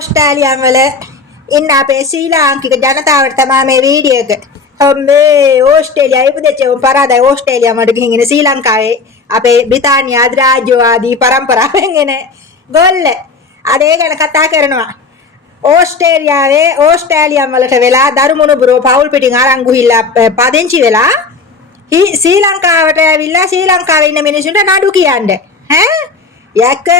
Australia වල ඉන්න අපේ ශ්‍රී ලාංකික ජනතාවට තමයි මේ වීඩියෝ එක. හම්බේ ඕස්ට්‍රේලියා ඉපදෙච්ච පරාදයි ඕස්ට්‍රේලියා මට ගිහින් ඉන්නේ ශ්‍රී ලංකාවේ අපේ බ්‍රිතාන්‍ය අධිරාජ්‍යවාදී පරම්පරාවෙන් එන ගොල්ල. අද ඒ ගැන කතා කරනවා. ඕස්ට්‍රේලියා වලට වෙලා දරුමුණුබුරෝ පවුල් පිටින් අරන් ගිහිල්ලා පදිංචි වෙලා ශ්‍රී ලංකාවට ඇවිල්ලා ශ්‍රී ලංකාවේ ඉන්න මිනිස්සුන්ට නඩු කියන්නේ. ඈ යක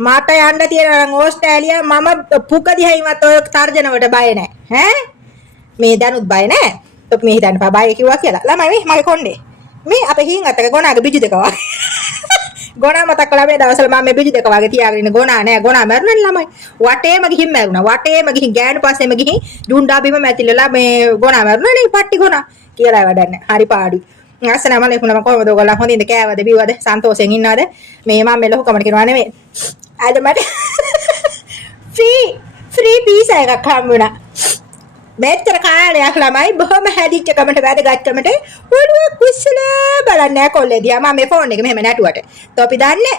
මට යන්න තියෙනවා නම් ඕස්ට්‍රේලියා මම පුක දිහයින්වත් ඔය තර්ජනවට බය නැහැ. ඈ මේ දැනුත් බය නැහැ. ඔක් මේ හිතන්න පා බය කිව්වා කියලා. ළමයි මේ මගේ කොණ්ඩේ. මේ අපේ හින් අතක ගොනාගේ බිජු දෙක වගේ. ගොනා මතක් කළා මේ දවස්වල මම මේ බිජු දෙක වගේ තියාගෙන ඉන්න ගොනා නෑ. ගොනා මැරුණානේ ළමයි. වටේම ගිහින් මැරුණා. වටේම ගිහින් ගෑනු පස්සේම ගිහින් ඩුන්ඩා බිම මැතිලලා මේ ගොනා මැරුණානේ පට්ටි ගොනා කියලා වැඩක් නෑ. හරි පාඩුයි. අස්සලාම අලයිකුම් මම කොහමද ඔයගොල්ලෝ හොඳින්ද කෑවද බිව්වද සන්තෝෂෙන් ඉන්නවද මේ මම මේ ලොකුකමට කියනවා නෙමෙයි අද මට ෆ්‍රී පීසා එකක් හම්බුණා මෙච්චර කාලයක් ළමයි බොහොම හැදිච්ච කමට වැදගත්කමට ඔළුව කුස්සලා බලන්නේ කොල්ලේදී මම මේ ෆෝන් එක මෙහෙම නැටුවට තොපි දන්නේ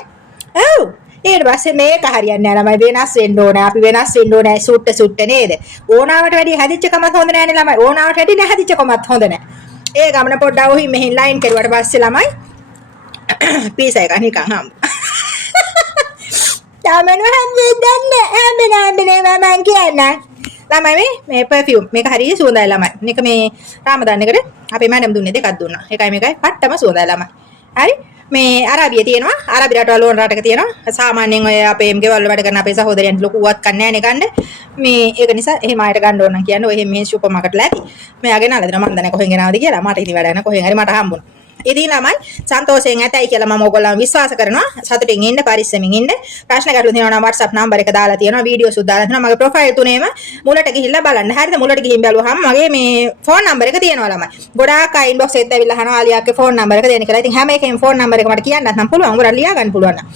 ඔව් ඊට පස්සේ මේක හරියන්නේ නැහැ ළමයි වෙනස් වෙන්න ඕනේ අපි වෙනස් වෙන්න ඕනේ සුට්ට නේද ඕනාවට වැඩි හැදිච්ච කමත් හොඳ නැහැ නේ ළමයි ඕනාවට වැඩි නැහැදිච්ච කමත් හොඳ නැහැ ඒ ගමන පොඩ්ඩක් ඔහි මෙහෙන් ලයින් කරුවාට පස්සේ ළමයි පීසා එක නිකන් හම්බ. තාමන හැම්බෙන්නේ මම කියන්නේ. ළමයි මේ පර්ෆියුම් මේක හරිය සුවඳයි ළමයි. මේක මේ රාමදාන් එකට අපේ මැඩම් දුන්නේ දෙකක් දුන්නා. එකයි මේකයි පට්ටම සුවඳයි ළමයි. හරි මේ අරාබියේ තියෙනවා. අරාබි රටවල ඕන රටක තියෙනවා. සාමාන්‍යයෙන් ඔය අපේ ගෙවල් වල වැඩ කරන අපේ සහෝදරයන්ට ලොකු වත් කන්නේ නැහැ නේ ගන්න. මේ ඒක නිසා එහෙම ආයෙත් ගන්න ඕන නම් කියන්නේ ඔය මේ සුපර් මාකට් වල ඇති. මෙයා ගෙනාලා දෙනවා මම දන්නේ කොහෙන් ගෙනාවද කියලා. මට ඉතින් වැඩ නැහැ කොහෙන් හරි මට හම්බුණා. ඉතින් ළමයි සන්තෝෂයෙන් ඇතයි කියලා මම ඕගොල්ලන් විශ්වාස කරනවා. සතුටින් ඉන්න පරිස්සමින් ඉන්න. ප්‍රශ්න ගැටලු තියෙනවා නම් WhatsApp නම්බර් එක දාලා තියෙනවා. වීඩියෝස් උත් දාලා තියෙනවා. මගේ ප්‍රොෆයිල් තුනේම මුලට ගිහිල්ලා බලන්න. හරිද? මුලට ගිහින් බැලුවාම මගේ මේ ෆෝන් නම්බර් එක තියෙනවා ළමයි. ගොඩාක් අය ඉන්බොක්ස් එකෙත් ඇවිල්ලා අහනවා ආලියාගේ ෆෝන් නම්බර් එක දෙන්න කියලා. ඉතින් හැම එකේම ෆෝන් නම්බර් එක මට කියන්නත් නම් පුළුවන්. උඹට ලියා ගන්න පුළුවන් නම්.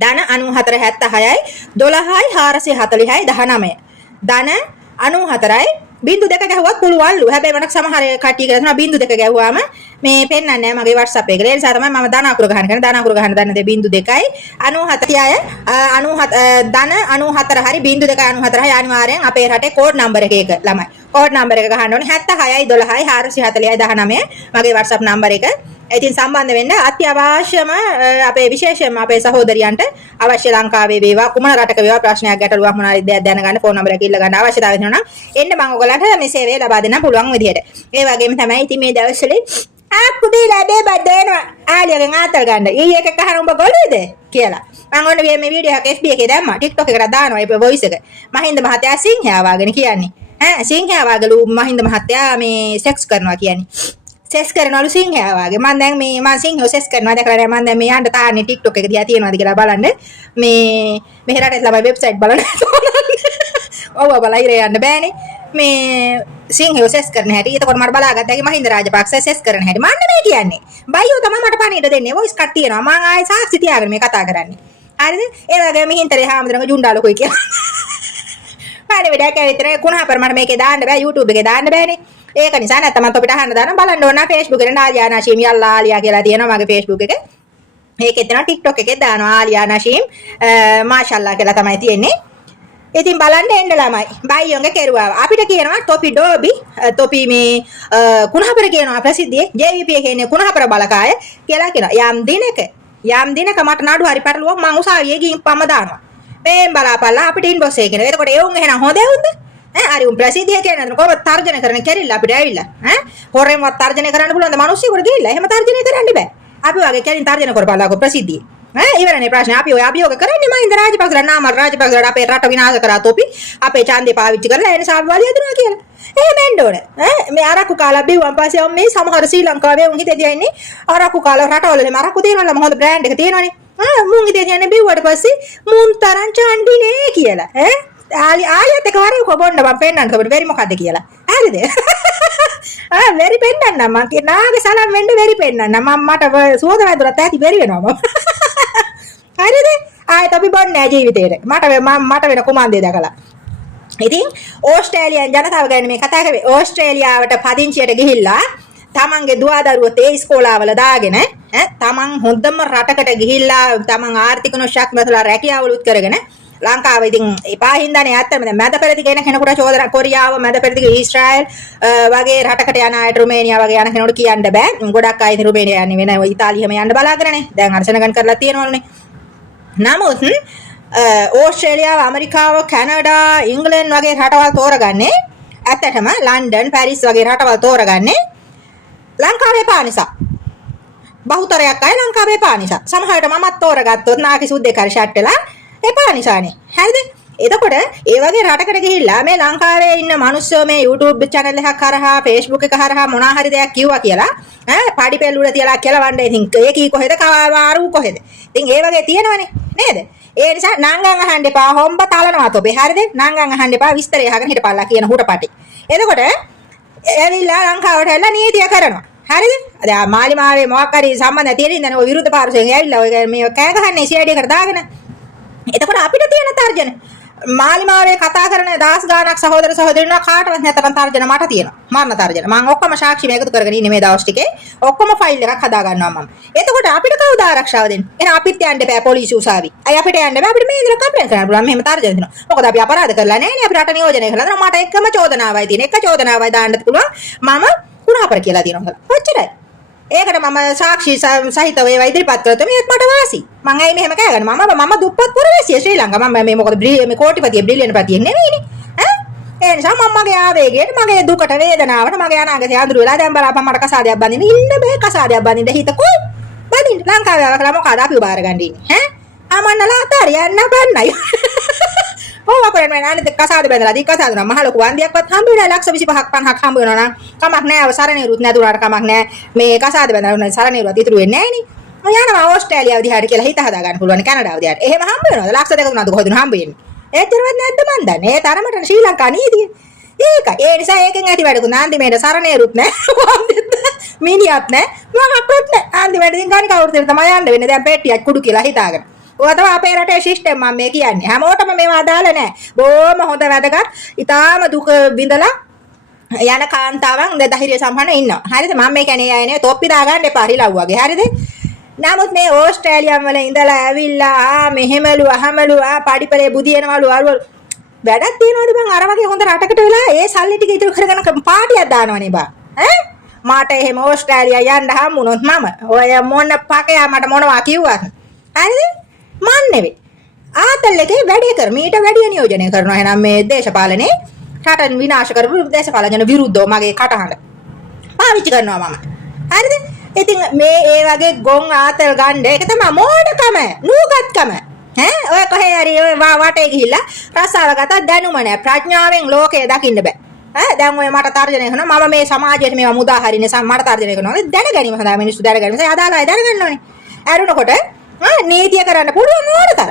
ධන 9476යි 12යි 440යි 19. ධන 94යි බින්දු දෙක ගැහුවත් පුළුවන්ලු. හැබැයි මට සමහර කට්ටිය කියලා තියෙනවා බින්දු දෙක ගැහුවාම මේ පෙන්නන්නේ නැහැ මගේ WhatsApp එකේ. ඒ නිසා තමයි මම ධන අකුර ගහන්න කරන්නේ. ධන අකුර ගහන්න දන්නේ බින්දු 2යි 97 ධන 94 හරි බින්දු 2 94 හරි අනිවාර්යෙන් අපේ රටේ කෝඩ් නම්බර් එක ළමයි. කෝඩ් නම්බර් එක ගහන්න ඕනේ 76යි 12යි 440යි 19 මගේ WhatsApp නම්බර් එක. ඉතින් සම්බන්ධ වෙන්න අත්‍යවශ්‍යම අපේ විශේෂයෙන්ම අපේ සහෝදරියන්ට අවශ්‍ය ලංකාවේ වේවා කුමන රටක වේවා ප්‍රශ්නයක් ගැටලුවක් මොනවාරි දෙයක් දැනගන්න ෆෝන් නම්බර් එක ඉල්ල ගන්න අවශ්‍යතාවය තියෙනවා නම් එන්න මම ඔයගලන්ට මේ සේවය ලබා දෙන්න පුළුවන් විදිහට. ඒ වගේම තමයි ඉතින් මේ දවස්වල ආකුදී ලැබේ බඩේනවා ආලියගෙන් ආතල් ගන්න. ඊයේ එක කහන උඹ ගොළුද කියලා. මම ඔන්න මේ වීඩියෝ එක FB එකේ දැම්මා. TikTok එකට දානවා ඒ වොයිස් එක. මහින්ද මහත්තයා සිංහයා වාගෙන කියන්නේ. ඈ සිංහයා වාගලු මහින්ද මහත්තයා මේ සෙක්ස් කරනවා කියන්නේ. සෙස් කරනවලු සිංහයා වාගේ. මම දැන් මේ මම සිංහව සෙස් කරනවා දැකලා නෑ. මම දැන් මේ යන්න තාන්නේ TikTok එක දිහා තියනවාද කියලා බලන්න. මේ මෙහෙ රටේ ළමයි වෙබ්සයිට් බලන්න. ඔව් බලා ඉරේ යන්න බෑනේ. මේ සිංහව සෙස් කරන හැටි. එතකොට මට බලාගත්තා මහින්ද රාජපක්ෂ සෙස් කරන හැටි. මම නෙමෙයි කියන්නේ. බයියෝ තමයි මට පණිවිඩ දෙන්නේ. වොයිස් කට් තියෙනවා. මම ආයේ සාක්ෂි තියාගෙන මේ කතා කරන්නේ. හරිද? ඒ වගේම මිහින්තරේ හාමුදුරන්ගේ ජුණ්ඩා ලොකුයි කියලා. පණිවිඩයක් ඇවිත් කුණාපර මට මේකේ දාන්න බෑ. YouTube එකේ දාන්න බෑනේ. ඒක නිසා නැත්නම් අපිට අහන්න දාන්න බලන්න ඕන Facebook එකේ ආලියා නශීම් යල්ලා ආලියා කියලා තියෙනවා මගේ Facebook එකේ. ඒකෙත් තියෙනවා TikTok එකේ දානවා ආලියා නශීම් මාෂාල්ලා කියලා තමයි තියෙන්නේ. ඉතින් බලන්න එන්න ළමයි. බයියෝගේ කෙරුවා. අපිට කියනවා තොපි ඩෝබි තොපි මේ කුණහපර කියනවා ප්‍රසිද්ධියේ JVP කියන්නේ කුණහපර බලකාය කියලා කියනවා. යම් දිනක මට නඩු හරි පැටලුවක් මං උසාවියේ ගිහින් පම දානවා. මේ බලාපල්ලා අපිට ඉන්බොක්ස් එකේ කියනවා. එතකොට ඒ උන් එහෙනම් හොඳේවුද? හරි උන් ප්‍රසිද්ධිය කියන්නේ කොහොමද තර්ජනය කරන්න කැරිලා අපිට ඇවිල්ලා හොරෙන්වත් තර්ජනය කරන්න පුළුවන් ද මිනිස්සුන්ට ගිහිල්ලා එහෙම තර්ජනය කරන්න බෑ අපි වගේ කැරින් තර්ජනය කරපාලාකෝ ප්‍රසිද්ධියේ ඉවරනේ ප්‍රශ්නේ අපි ඔය අභියෝග කරන්නේ මහින්ද රාජපක්ෂලා නාම රාජපක්ෂලාට අපේ රට විනාශ කරා තොපි අපේ ඡන්දේ පාවිච්චි කරලා එන සාබ්වාලිය දෙනවා කියලා එහෙම එන්න ඕනේ මේ අරක්කු කාලා බිව්වන් පස්සේ මේ සමහර ශ්‍රී ලංකාවේ උන් හිතේ තියන්නේ අරක්කු කාලා රටවල එහෙම අරක්කු තියෙනවලම හොඳ බ්‍රෑන්ඩ් එක තියෙනවනේ මුන් හිතේ තියන්නේ බිව්වට පස්සේ මුන් තරම් ඡන්දිනේ කියලා ආලියත් එක වරේ කොබොන්න මම පෙන්නන්න ඔබට වෙරි මොකද්ද කියලා. හරිද? වෙරි පෙන්නන්න මම නාගේ සලම් වෙන්න වෙරි පෙන්නන්න. මට සුවඳ වැදුරත් ඇති වෙරි වෙනවා මම. හරිද? ආයෙත් අපි බොන්නේ නැහැ ජීවිතේට. මට වෙන කුමන්දේ දැකලා. ඉතින් ඕස්ට්‍රේලියානු ජනතාව ගැන මේ කතා කරේ. ඕස්ට්‍රේලියාවට පදිංචියට ගිහිල්ලා තමන්ගේ දුවදරුවෝ තේ ඉස්කෝලාවල දාගෙන තමන් හොඳම රටකට ගිහිල්ලා තමන් ආර්ථික නොශක්තිමත්ලා රැකියාවලුත් කරගෙන ලංකාව ඉතින් එපා හින්දානේ ඇත්තම දැන් මැද පෙරදි කියන කෙනෙකුට චෝදනා කොරියාව මැද පෙරදි ඊශ්‍රායල් වගේ රටකට යන අයට රුමේනියා වගේ යන කෙනෙකුට කියන්න බෑ. ගොඩක් අය ඉතින් රුමේනියා යන්නේ වෙන ඉතාලියම යන්න බලාගෙනනේ. දැන් අර සෙනගන් කරලා තියෙනවලුනේ. නමුත් ඕස්ට්‍රේලියාව, ඇමරිකාව, කැනඩා, ඉංග්ලන්ත වගේ රටවල් තෝරගන්නේ ඇත්තටම ලන්ඩන්, පැරිස් වගේ රටවල් තෝරගන්නේ ලංකාවේ පා නිසා. බහුතරයක් අය ලංකාවේ පා නිසා. සමහරවිට මමත් තෝරගත්තොත් නාකි සුද්දේ කර ෂට් වෙලා එපා නිසානේ. හරිද? එතකොට ඒ වගේ රටකට ගිහිල්ලා මේ ලංකාවේ ඉන්න මිනිස්සු මේ YouTube channel එකක් කරහා Facebook එක කරහා මොනවා හරි දෙයක් කිව්වා කියලා පාඩි පෙළ උඩ තියලා කෙලවන්නේ. ඉතින් ඒකී කොහෙද කවාරු කොහෙද? ඉතින් ඒ වගේ තියෙනවනේ නේද? ඒ නිසා නංගන් අහන්න එපා හොම්බ තලනවා තොපේ. හරිද? නංගන් අහන්න එපා විස්තරය අහගෙන හිටපල්ලා කියන හුටපටි. එතකොට ඇවිල්ලා ලංකාවට ඇවිල්ලා නීතිය කරනවා. හරිද? දැන් මාලිමාවේ මොකක් හරි සම්බන්ධ තියෙන ඉඳන් ඔය විරුද්ධ පාර්ශවයෙන් ඇවිල්ලා ඔය මේ කෑ ගහන්නේ CID එකට දාගෙන. එතකොට අපිට තියෙන තර්ජන මාලිමාවේ කතා කරන 10 ගාණක් සහෝදර සහෝදරියන්ව කාටවත් නැතරම් තර්ජන මට තියෙනවා. මරණ තර්ජන. මම ඔක්කොම සාක්ෂි මේකතු කරගෙන ඉන්නේ මේ දවස් ටිකේ. ඔක්කොම ෆයිල් එකක් හදා ගන්නවා මම. එතකොට අපිට කවුද ආරක්ෂාව දෙන්නේ? එහෙනම් අපිත් යන්න බෑ පොලිසිය උසාවි. අය අපිට යන්න බෑ. අපිට මේ ඉඳලා කම්ප්ලේන්ට් කරන්න පුළුවන්. මෙහෙම තර්ජන දෙනවා. මොකද අපි අපරාධ කරලා නැහැ නේ. අපි රට නියෝජනය කරලා නැහැ. මට එකම චෝදනාවයි තියෙන්නේ. එක චෝදනාවයි දාන්නත් පුළුවන්. මම කුණාපර කියලා තියෙනවා. ඔච්චරයි. ඒකට මම සාක්ෂි සහිතව ඒවා ඉදිරිපත් කළොත් මේත් මට වාසි. මම ඇයි මෙහෙම කෑගන්නේ? මම දුප්පත් පුරවැසිය ශ්‍රී ලංකාව. මම මේ මොකද මේ කෝටිපතිය බ්‍රිලියන් පතියෙක් නෙවෙයිනේ. ඒ නිසා මම මගේ ආවේගයට, මගේ දුකට, වේදනාවට, මගේ අනාගතය අඳුර වෙලා දැන් බලපන් මට කසාදයක් බඳින්න ඉන්න බෑ. කසාදයක් බඳින්න හිතකෝ. බඳින්න ලංකාවේ ආව කළා මොකද අපි බාර ගන්න ඉන්නේ. ආමන්නලා අතාරියන්න බන්නයි. ඕවා කරන්නේ නැහැ නේද? කසාද බඳලා දී කසාද නම් මහ ලොකු වන්දියක්වත් හම්බ වෙලා ලක්ෂ 25ක් 50ක් හම්බ වෙනවා නම් කමක් නැහැ. සරණේරුත් නැතුණාට කමක් නැහැ. මේ කසාද බඳලා සරණේරුවත් ඉතුරු වෙන්නේ නැහැ නේ. මම යනවා ඕස්ට්‍රේලියාව දිහාට කියලා හිත හදා ගන්න පුළුවන්. කැනඩාව දිහාට. එහෙම හම්බ වෙනවද? ලක්ෂ 2 3ක් කොහෙද හම්බ වෙන්නේ? ඒතරවත් නැද්ද මන් දන්නේ. ඒ තරමට ශ්‍රී ලංකා නීතිය. ඒක. ඒ නිසා ඒකෙන් ඇති වැඩකුත් නාන්දිමේට සරණේරුත් නැහැ. මිනිහත් නැහැ. මමක්වත් නැහැ. නාන්දිමේට ඉතින් ගානි කවුරුද තමයි යන්න වෙන්නේ. දැන් පෙට්ටියක් කුඩු කියලා හිතාගෙන. ඔය තමයි අපේ රටේ සිස්ටම් මම මේ කියන්නේ. හැමෝටම මේවා අදාළ නැහැ. බොහොම හොඳ වැඩකට ඊටාම දුක විඳලා යන කාන්තාවන් ධෛර්ය සම්පන්න ඉන්නවා. හරිද? මම මේ කියන්නේ අයනේ තොප්පි දාගන්න එපා රිලව් වගේ. හරිද? නමුත් මේ ඕස්ට්‍රේලියාව වල ඉඳලා ඇවිල්ලා මෙහෙමලු අහමලු පාඩිපලේ බුදියනවලු අරවලු වැඩක් තියනවද බං? අර වගේ හොඳ රටකට වෙලා ඒ සල්ලි ටික ඉතුරු කරගෙන පාටියක් දානවනේ බා. මට එහෙම ඕස්ට්‍රේලියා යන්න හම්බුනොත් මම ඔය මොන පකයා මට මොනවා කිව්වත් හරිද? මන් නෙවෙයි. ආතල් එකේ වැඩේ කර මීට වැඩි නියෝජනය කරනවා. එහෙනම් මේ දේශපාලනේ රටන් විනාශ කරපු දේශපාලන විරුද්ධව මගේ කටහඬ පාවිච්චි කරනවා මම. හරිද? ඉතින් මේ ඒ වගේ ගොන් ආතල් ගන්න එක තමයි මෝඩකම, නූගත්කම. ඔය කොහේ හරි ඔය වටේ ගිහිල්ලා රස්සාව ගත්තා දැනුම නැහැ. ප්‍රඥාවෙන් ලෝකය දකින්න බෑ. දැන් ඔය මට තර්ජනය කරනවා මම මේ සමාජයට මේවා මුදා හරින්නේ මට තර්ජනය කරනවා. දැනගැනීම සඳහා මිනිස්සු දැනගැනීම සඳහා අදාළ අය දැනගන්න ඕනේ. ඇරුණකොට නීතිය කරන්න පුළුවන් ඕනතර.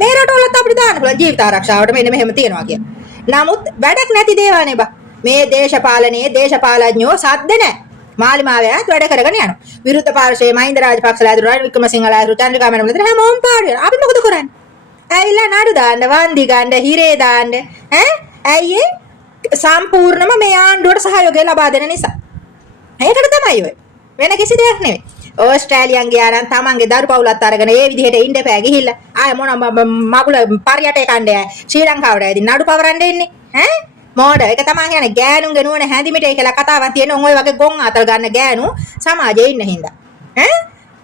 මේ රටවලත් අපිට දාන්න පුළුවන් ජීවිත ආරක්ෂාවට මෙන්න මෙහෙම තියනවා කියන. නමුත් වැඩක් නැති දේවල් නේ බා. මේ දේශපාලනයේ දේශපාලඥයෝ සද්ද නැහැ. මාලිමාවයත් වැඩ කරගෙන යනවා. විරුද්ධ පාර්ශ්වයේ මහින්ද රාජපක්ෂලා ඇතුළු රනිල් වික්‍රමසිංහලා ඇතුළු චන්ද්‍රිකා මැඩම් ඇතුළු හැමෝම පාඩු වෙනවා. අපි මොකද කරන්නේ? ඇවිල්ලා නඩු දාන්න, වන්දි ගන්න, හිරේ දාන්න ඇයි සම්පූර්ණම මේ ආණ්ඩුවට සහයෝගය ලබා දෙන නිසා. ඒකට තමයි ඔය. වෙන කිසි දෙයක් නෙවෙයි. ඕස්ට්‍රේලියන්ගේ ආරන් තමන්ගේ දරු පවුලත් අරගෙන ඒ විදිහට ඉන්න එපා ගිහිල්ලා ආය මොන මගුල පරියටේ කණ්ඩේ ශ්‍රී ලංකාවට ඇවිත් නඩු පවරන්න එන්නේ මෝඩ ඒක තමයි කියන්නේ ගෑනුන්ගේ නුවණ හැඳිමිටේ කියලා කතාවක් තියෙන ඔය වගේ ගොන් අතල් ගන්න ගෑනු සමාජයේ ඉන්න හින්දා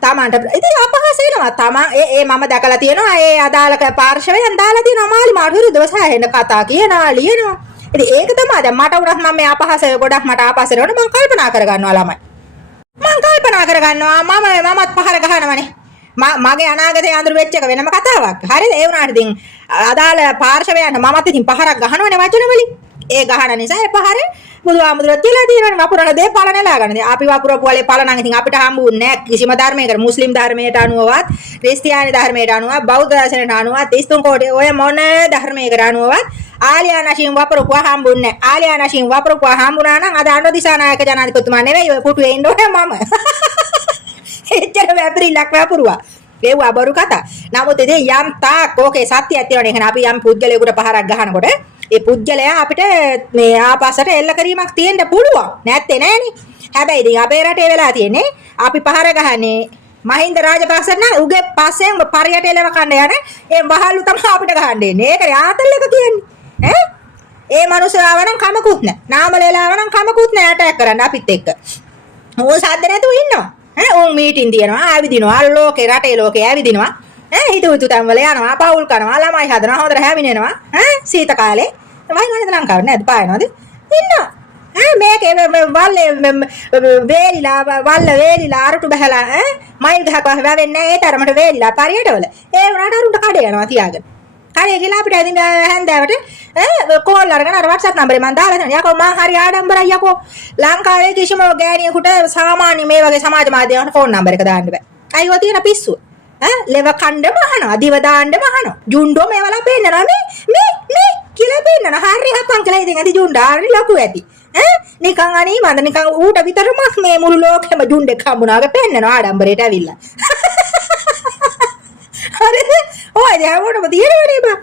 තමන්ට ඉතින් අපහාස වෙනවා තමන් ඒ මම දැකලා තියෙනවා ඒ අදාළ පාර්ශවයෙන් දාලා තියෙනවා මාළි මාඩු විරුද්ධව සෑහෙන කතා කියනවා ලියනවා ඉතින් ඒක තමයි දැන් මට උනත් මම මේ අපහාස ගොඩක් මට ආපස්සට එනකොට මම කල්පනා කර ගන්නවා ළමයි මම කල්පනා කර ගන්නවා මමත් පහර ගහනවනේ මගේ අනාගතේ අඳුර වෙච්ච එක වෙනම කතාවක් හරිද ඒ වුණාට ඉතින් අදාළ පාර්ශවයන්ට මමත් ඉතින් පහරක් ගහනවනේ වචන වලින් ඒ ගහන නිසා ඒ පහරේ බුදුහාමුදුරුවෝ තියලා තියෙනවනේ වපුරන දේ පළ නෙලා ගන්න. ඉතින් අපි වපුරපු වලේ පළ නම් ඉතින් අපිට හම්බුන්නේ නැහැ කිසිම ධර්මයකට. මුස්ලිම් ධර්මයට අනුවවත්, ක්‍රිස්තියානි ධර්මයට අනුවවත්, බෞද්ධ දර්ශනයට අනුවවත්, 33 කෝටි ඔය මොන ධර්මයකට අනුවවත් ආලියා නෂීම් වපුරපුවා හම්බුන්නේ නැහැ. ආලියා නෂීම් වපුරපුවා හම්බුනා නම් අද අනුර දිසානායක ජනාධිපතිතුමා නෙවෙයි ඔය පුටුවේ ඉන්න ඕනේ මම. එච්චර වැපරිලක් වපුරුවා. ඒවා බරු කතා. නමුත් ඉතින් යම් තාක් ඕකේ සත්‍යයක් තියෙනවනේ. එහෙනම් අපි යම් පුද්ගලයෙකුට පහරක් ගහනකොට ඒ පුද්ගලයා අපිට මේ ආපස්සට එල්ල කිරීමක් තියෙන්න පුළුවන්. නැත්තේ නෑනේ. හැබැයි ඉතින් අපේ රටේ වෙලා තියෙන්නේ අපි පහර ගහන්නේ මහින්ද රාජපක්ෂ නම් උගේ පස්සෙන් පරියට එලව කන්න යන ඒ වහලු තමයි අපිට ගහන්න එන්නේ. ඒක යාතල් එක කියන්නේ. ඈ ඒ මනුස්සයාව නම් කමකුත් නැහැ. නාමලේලාව නම් කමකුත් නැහැ ඇටැක් කරන්න අපිත් එක්ක. ඕ සද්ද නැතුව ඉන්නවා. උන් මීටින් තියනවා ආවිදිනවා ලෝකේ රටේ ලෝකේ ආවිදිනවා හිතුවිතු තැන් වල යනවා පවුල් කරනවා ළමයි හදනවා හොඳට හැමිනෙනවා සීත කාලේ වයින්වලද ලංකාවේ නැද්ද පායනවද ඉන්නවා මේකේ වේලිලා අරටු බහලා මයිල් ගහක වැවෙන්නේ නැහැ ඒ තරමට වේලිලා පරියටවල ඒ වුණාට අරුන්ට කඩේ යනවා තියාගෙන කඩේ ගිහලා අපිට ඉතින් හැන්දෑවට කෝල් අරගෙන අර WhatsApp නම්බරේ මම දාලා දෙනවා යකෝ මං හරි ආඩම්බරයි යකෝ ලංකාවේ කිසිම ගෑණියෙකුට සාමාන්‍ය මේ වගේ සමාජ මාධ්‍යවල ෆෝන් නම්බර එක දාන්න බෑ අයියෝ තියෙන පිස්සුව ලෙව කණ්ඩම අහනවා දිව දාන්නම අහනවා ජුන්ඩෝ මේවලා පෙන්නනවා මේ කියලා පෙන්නනවා හරි හපන් කියලා ඉතින් ඇති ජුන්ඩාරි ලොකු ඇති නිකන් අනේ මන්ද නිකන් ඌට විතරම මේ මුළු ලෝකෙම ජුන්ඩෙක් හම්බුනාගේ පෙන්නනවා ආඩම්බරේට ඇවිල්ලා හරිද ඔය දැන් තියෙනවනේ බා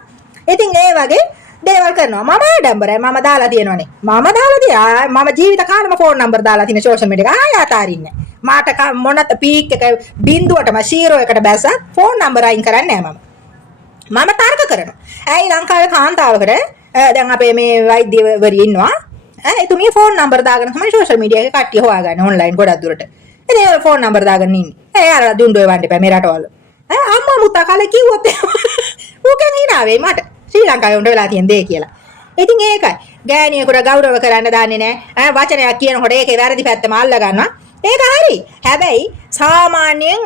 ඉතින් ඒ වගේ දේවල් කරනවා මම ආඩම්බරයි මම දාලා තියෙනවනේ මම ජීවිත කාලෙම ෆෝන් නම්බර් දාලා තියෙන සෝෂල් මීඩියා එක ආය අතාරින්නේ මාට මොනත් පීක් එක බිඳුවටම 0 එකට බැසත් ෆෝන් නම්බර අයින් කරන්නේ නැහැ මම තර්ක කරනවා ඇයි ලංකාවේ කාන්තාවකට දැන් අපේ මේ වෛද්‍යවරිය ඉන්නවා එතුමිය ෆෝන් නම්බර දාගෙන තමයි සෝෂල් මීඩියා එකේ කට්ටිය හොයාගන්නේ ඔන්ලයින් ගොඩක් දුරට ඉතින් ඒ ෆෝන් නම්බර දාගෙන ඉන්නේ ඒ අර දුන්ඩෝ වන්න එපා මේ රටවල අම්මා මුත්තා කාලේ කිව්වොත් ඌකෙන් hinaවේ මට ශ්‍රී ලංකාවේ උන්ට වෙලා තියෙන දේ කියලා. ඉතින් ඒකයි. ගෑණියෙකුට ගෞරව කරන්න දන්නේ නැහැ. වචනයක් කියනකොට ඒකේ වැරදි පැත්තම අල්ල ගන්නවා. ඒක හරි. හැබැයි සාමාන්‍යයෙන්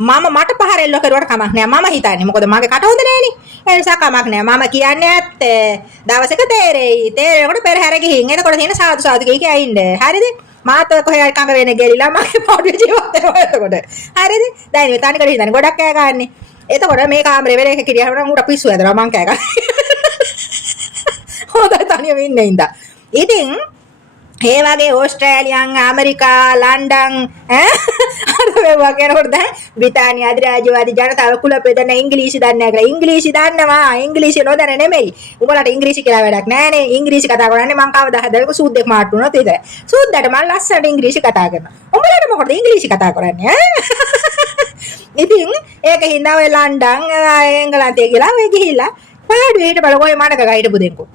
මට පහරෙල්ල කරුවට කමක් නැහැ. මම හිතන්නේ මොකද මගේ කට හොඳ නැහැනේ. ඒ නිසා කමක් නැහැ. මම කියන්නේ ඇත්ත. දවසක තේරෙයි. තේරෙනකොට පෙරහැර ගිහින් එතකොට තියෙන සාදු සාදු කිය ඉන්න. හරිද? මාත් කොහේ කඟ වෙන ගෙලිලා මගේ පොඩි ජීවිත වෙනවා එතකොට. හරිද? දැන් මේ තනිකර හිතන්නේ ගොඩක් කෑ ගන්නනේ. එතකොට මේ කාමරේ වෙලේක කිරියහම නම් උඩ පිස්සු ඇදලා මං කෑ ගන්න. හොඳයි තනියම ඉන්නේ ඉඳා. ඉතින් ඒ වගේ ඕස්ට්‍රේලියාන් ඇමරිකා ලන්ඩන් අර මේවා කියනකොට දැන් බ්‍රිතාන්‍ය අධිරාජ්‍යවාදී ජනතාව කුල බෙදන ඉංග්‍රීසි දන්නේ නැහැ කියලා. ඉංග්‍රීසි දන්නවා. ඉංග්‍රීසි නොදැන නෙමෙයි. උඹලට ඉංග්‍රීසි කියලා වැඩක් නැහැනේ. ඉංග්‍රීසි කතා කරන්නේ මං කවදා හදවක සූද්දෙක් මාට්ටු වුණොත් විතරයි. සූද්දට මං ලස්සනට ඉංග්‍රීසි කතා කරනවා. උඹලට මොකටද ඉංග්‍රීසි කතා කරන්නේ ඉතින් ඒක හින්දා ඔය ලන්ඩන් එංගලන්තේ කියලා ඔය ගිහිල්ලා පාඩුවේ හිට බලකෝ ඔය මඩක ගහිටපු දෙන්කෝ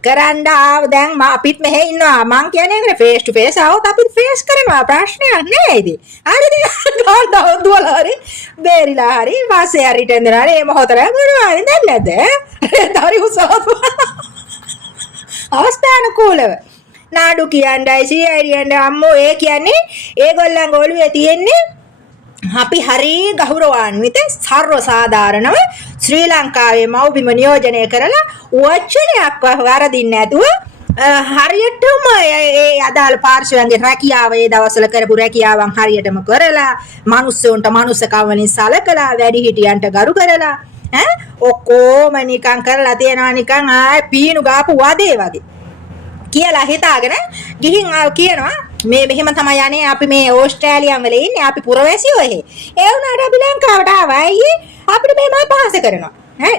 කරන්න ආව දැන් අපිත් මෙහෙ ඉන්නවා මං කියන්නේ ඒකට ෆේස් ටු ෆේස් ආවොත් අපිත් ෆේස් කරනවා ප්‍රශ්නයක් නෑ ඉතින් හරිද ගාඩව දුවලා හරි බේරිලා හරි වාසේ හරි ටෙන්දරා මේ මොහොතේ මොනවා හරි දැන් නැද්ද හරි උසාව අවස්ථානුකූලව නාඩු කියන්නයි සීයරියන්නේ අම්මෝ ඒ කියන්නේ ඒගොල්ලන්ගේ ඔළුවේ තියෙන්නේ අපි හරි ගෞරවාන්විත සර්ව සාධාරණව ශ්‍රී ලංකාවේ මව්බිම නියෝජනය කරලා වචනයක් වරදින්නේ නැතුව හරියටම ඒ අදාළ පාර්ශවයන්ගේ රැකියාව ඒ දවස්වල කරපු රැකියාවන් හරියටම කරලා මිනිස්සුන්ට මනුස්සකම් වලින් සලකලා වැඩිහිටියන්ට ගරු කරලා ඔක්කොම නිකන් කරලා තියනවා නිකන් ආය පීනු ගාපු වදේ වගේ කියලා හිතාගෙන ගිහින් කියනවා මේ මෙහෙම තමයි යන්නේ අපි මේ ඕස්ට්‍රේලියාව වල ඉන්නේ අපි පුරවැසියෝ එහෙ ඒ වුණාට අපි ලංකාවට ආවා අයියේ අපිට මේ අපහාස කරනවා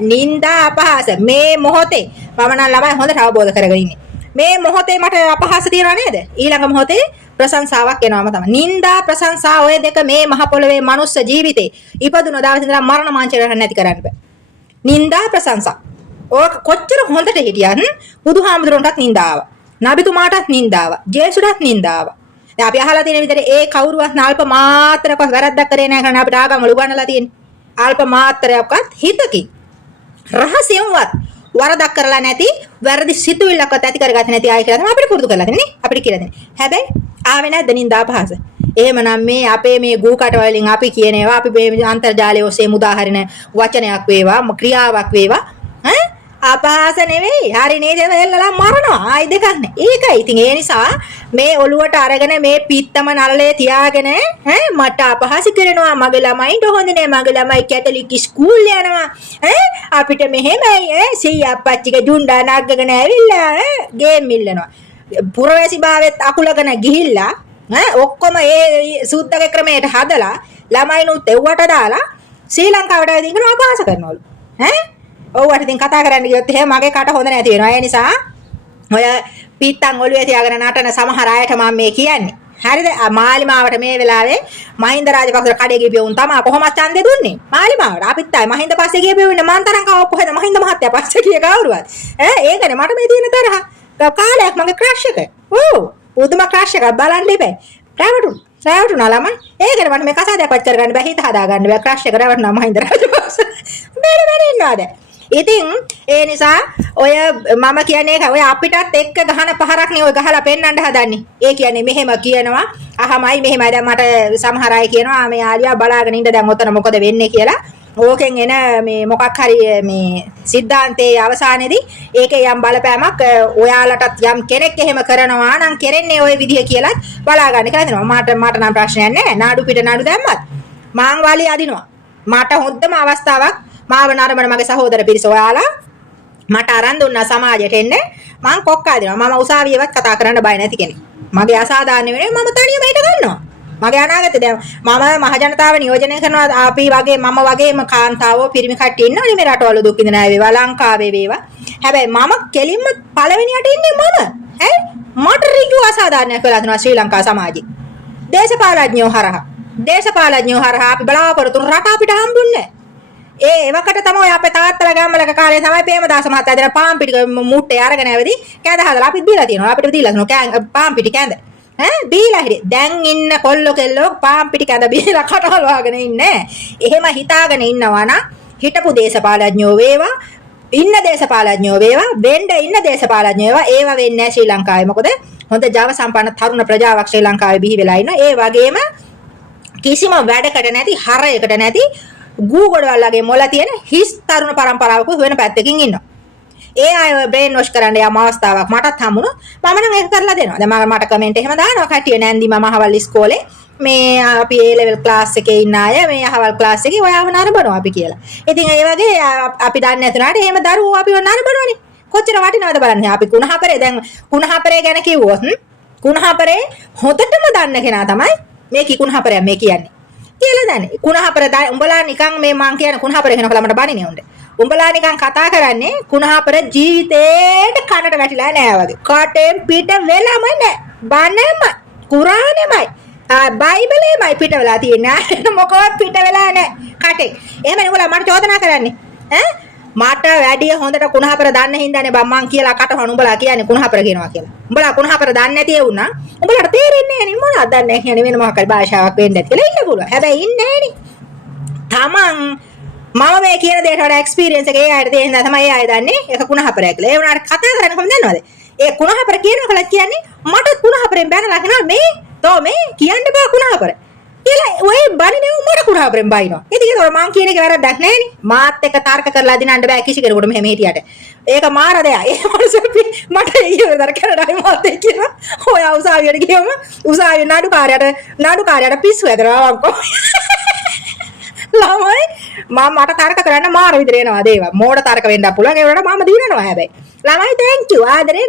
නින්දා අපහාස මේ මොහොතේ මම නම් ළමයි හොඳට අවබෝධ කරගෙන ඉන්නේ මේ මොහොතේ මට අපහාස තියනවා නේද ඊළඟ මොහොතේ ප්‍රශංසාවක් එනවාම තමයි නින්දා ප්‍රශංසා ඔය දෙක මේ මහ පොළවේ මනුස්ස ජීවිතේ ඉපදුන දවසේ ඉඳලා මරණ මාංචරයක් නැති කරන්න බෑ නින්දා ප්‍රශංසා ඔය කොච්චර හොඳට හිටියන් බුදුහාමුදුරන්ටත් නින්දාව නබිතුමාටත් නින්දාව ජේසුටත් නින්දාව දැන් අපි අහලා තියෙන විදිහට ඒ කවුරුවත් අල්ප මාත්‍රයක් වැරද්දක් කරේ නැහැ කරන අපිට ආගම ලුගන්නලා තියෙන්නේ අල්ප මාත්‍රයක්වත් හිතකින් රහසියවත් වරදක් කරලා නැති වැරදි සිතුවිල්ලක්වත් ඇති කරගත්තේ නැති අය කියලා තමයි අපිට පුරුදු කරලා දෙන්නේ අපිට කියලා දෙන්නේ හැබැයි ආවේ නැද්ද නින්දා පහස එහෙමනම් මේ අපේ මේ ගූ කට වලින් අපි කියන ඒවා අපි මේ අන්තර්ජාලය ඔස්සේ මුදාහරින වචනයක් වේවා ක්‍රියාවක් වේවා අපහාස නෙවෙයි හරි නේද එල්ලලා මරනවා ආයි දෙකක් නේ ඒකයි ඉතින් ඒ නිසා මේ ඔළුවට අරගෙන මේ පිත්තම නළලේ තියාගෙන මට අපහාස කරනවා මගේ ළමයින්ට හොඳ නෑ මගේ ළමයි කැතලික් ස්කූල් යනවා අපිට මෙහෙමයි සීයා අප්පච්චිගේ ජුණ්ඩා නග්ගගෙන ඇවිල්ලා ගේම් මිල්ලනවා පුරවැසි භාවෙත් අකුලගෙන ගිහිල්ලා ඔක්කොම ඒ සූද්දගේ ක්‍රමයට හදලා ළමයිනුත් එව්වට දාලා ශ්‍රී ලංකාවට ඇවිදින්න අපහාස කරනවලු ඔව්වට ඉතින් කතා කරන්න ගියොත් එහෙම මගේ කට හොඳ නැති වෙනවා. ඒ නිසා ඔය පිට්ටන් ඔළුවේ තියාගෙන නටන සමහර අයට මම මේ කියන්නේ. හරිද? මාලිමාවට මේ වෙලාවේ මහින්ද රාජපක්ෂ කඩේ ගිහින් උන් තමයි කොහොමද ඡන්දේ දුන්නේ? මාලිමාවට. අපිත් තමයි මහින්ද පස්සේ ගිහින් ඉන්නේ මන් තරම් කව කොහෙද මහින්ද මහත්තයා පස්සේ ගිය කවුරුවත්. ඒකනේ මට මේ තියෙන තරහ. කාලයක් මගේ ක්‍රෂ් එක. ඔව්. පුදුම ක්‍රෂ් එකක් බලන්න ඉබේ. රැවටුණා ළමයි. ඒකනේ මට මේ කසාදයක් වත් කරගන්න බෑ හිත හදා ගන්න බෑ ක්‍රෂ් එක රැවටුණා මහින්ද රාජපක්ෂ. බැරි ඉන්නවාද? ඉතින් ඒ නිසා ඔය මම කියන්නේ ඔය අපිටත් එක්ක ගහන පහරක් නේ ඔය ගහලා පෙන්නන්න හදන්නේ. ඒ කියන්නේ මෙහෙම කියනවා අහමයි මෙහෙමයි දැන් මට සමහර අය කියනවා මේ ආලියා බලාගෙන ඉන්න දැන් ඔතන මොකද වෙන්නේ කියලා. ඕකෙන් එන මේ මොකක් හරි මේ සිද්ධාන්තයේ අවසානයේදී ඒකේ යම් බලපෑමක් ඔයාලටත් යම් කෙනෙක් එහෙම කරනවා නම් කෙරෙන්නේ ওই විදිහ කියලාත් බලා ගන්න කියලා දෙනවා. මට නම් ප්‍රශ්නයක් නැහැ. නාඩු පිට නාඩු දැම්මත් මාං වාලි අදිනවා. මට හොද්දම අවස්ථාවක් මාව නරඹන මගේ සහෝදර පිරිස ඔයාලා මට අරන් දුන්නා සමාජයට එන්න මං කොක්කා දෙනවා. මම උසාවියවත් කතා කරන්න බය නැති කෙනෙක්. මගේ අසාධාරණ වෙන්නේ මම තනියම හිට ගන්නවා. මගේ අනාගතේ දැන් මම මහ ජනතාව නියෝජනය කරනවා අපි වගේ මම වගේම කාන්තාවෝ පිරිමි කට්ටිය ඉන්නවනේ මේ රටවල දුක් විඳින අය වේවා ලංකාවේ වේවා. හැබැයි මම කෙලින්ම පළවෙනියට ඉන්නේ මම. ඇයි? මට ඍජු අසාධාරණයක් වෙලා තියෙනවා ශ්‍රී ලංකා සමාජයේ. දේශපාලඥයෝ හරහා අපි බලාපොරොත්තු රට අපිට හම්බුන්නේ නැහැ. එවකට තමයි අපේ තාත්තලා ගම්වලක කාලේ තමයි ප්‍රේමදාස මහත්තයා දෙන පාන් පිටි මුට්ටේ අරගෙන ඇවිදී කැඳ හදලා අපිත් දීලා තියෙනවා. අපිට දීලා තියෙනවා පාන් පිටි කැඳ. බීලා හිටියේ. දැන් ඉන්න කොල්ලෝ කෙල්ලෝ පාන් පිටි කැඳ බීලා කටවල් වහගෙන ඉන්නේ. එහෙම හිතාගෙන ඉන්නවා නම් හිටපු දේශපාලඥයෝ වේවා ඉන්න දේශපාලඥයෝ වේවා වෙන්න ඉන්න දේශපාලඥයෝ වේවා ඒව වෙන්නේ නැහැ ශ්‍රී ලංකාවේ. මොකද හොඳ ජව සම්පන්න තරුණ ප්‍රජාවක් ශ්‍රී ලංකාවේ බිහි වෙලා ඉන්නවා. ඒ වගේම කිසිම වැඩකට නැති හරයකට නැති ගූගොඩවල් වගේ මොළ තියෙන හිස් තරුණ පරම්පරාවක වෙන පැත්තකින් ඉන්නවා. ඒ අය බ්‍රේන් වොෂ් කරන්න යම් අවස්ථාවක් මටත් හම්බුණා. මම නම් ඒක කරලා දෙනවා. දැන් මට කමෙන්ට් එහෙම දානවා කට්ටිය නැන්දි මම අහවල් ඉස්කෝලේ මේ අපි A level class එකේ ඉන්න අය මේ අහවල් class එකේ ඔයාව නරඹනවා අපි කියලා. ඉතින් ඒ වගේ අපි දන්නේ නැතුණාට එහෙම දරුවෝ අපිව නරඹනවනේ. කොච්චර වටිනවද බලන්න. අපි කුණහපරේ දැන් කුණහපරේ ගැන කිව්වොත් කුණහපරේ හොතටම දන්න කෙනා තමයි මේ කුණහපරය මේ කියන්නේ. කියලා දන්නේ. කුණහපර උඹලා නිකන් මේ මං කියන කුණහපර කියනකොට ළමට බනිනේ උන්ට. උඹලා නිකන් කතා කරන්නේ කුණහපර ජීවිතේට කනට වැටිලා නෑ වගේ. කටෙන් පිට වෙලම නෑ. බණම කුරානෙමයි. බයිබලෙමයි පිට වෙලා තියෙන්නේ. මොකවත් පිට වෙලා නෑ කටේ. එහෙමනේ උඹලා මට චෝදනා කරන්නේ. මට වැඩි හොඳට කුණහපර දන්න හින්දානේ මං කියලා කටහන උඹලා කියන්නේ කුණහපර කියනවා කියලා. උඹලා කුණහපර දන්නේ නැති ඒ වුණා. උඹලාට තේරෙන්නේ නැහැ නේ මොනවද දන්නේ නැහැ කියන්නේ වෙන මොකක් හරි භාෂාවක් වෙන්න ඇති කියලා ඉන්න පුළුවන්. හැබැයි ඉන්නේ නැහැ නේ. තමන් මම මේ කියන දේට වඩා එක්ස්පීරියන්ස් එක ඒ අයට තියෙන නිසා තමයි ඒ අය දන්නේ ඒක කුණහපරයක් කියලා. ඒ වුණාට කතා කරන්නේ කොහොමද දන්නවද? ඒ කුණහපර කියනවා කියලා කියන්නේ මට කුණහපරෙන් බැනලා කියනවා මේ තෝ මේ කියන්න බෑ කුණහපර. කියලා ඔය බණිනේ උඹට කුණහපරෙන් බයිනවා. ඉතින් ඒක මං කියන එක වැරද්දක් නැහැ නේ. මාත් එක්ක තර්ක කරලා දිනන්න බෑ කිසි කෙනෙකුට මෙහෙම හිටියට. ඒක මාර දෙයක්. ඒ මොනසෙ මට ඊයේදර කැනඩාවේ මාත් එක්ක කියනවා. ඔය උසාවියට ගියම උසාවියේ නඩුකාරයාට පිස්සු ඇදලා වංකෝ. ළමයි මට තර්ක කරන්න මාර විදිහට එනවා දේවා. මෝඩ තර්ක වෙන්නත් පුළුවන්. ඒ වුණාට මම දිනනවා හැබැයි. ළමයි thank you. ආදරේ